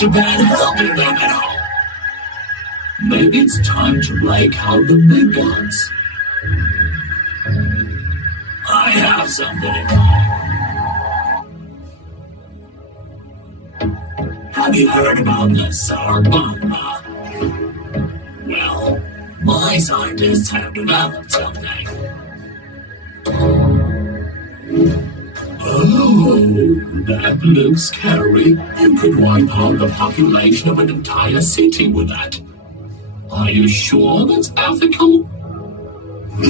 Japan helping them at all. Maybe it's time to break out the big guns. I have something in mind. Have you heard about the sour bomb? Well, my scientists have developed something. Oh, that looks scary. You could wipe out the population of an entire city with that. Are you sure that's ethical? I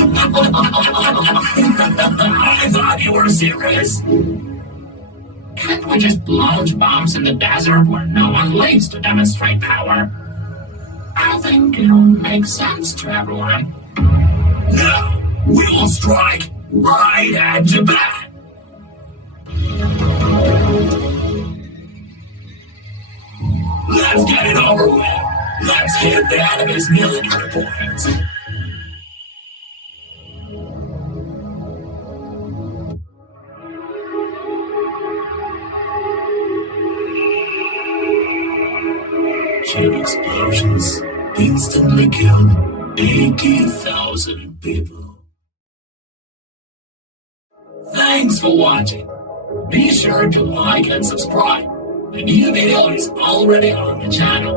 thought you were serious. Can't we just launch bombs in the desert where no one lives to demonstrate power? I think it'll make sense to everyone. No, we will strike right at Japan. Let's get it over with. Let's hit the enemy's military points. Two explosions instantly killed 80,000 people. Thanks for watching. Be sure to like and subscribe. The new video is already on the channel.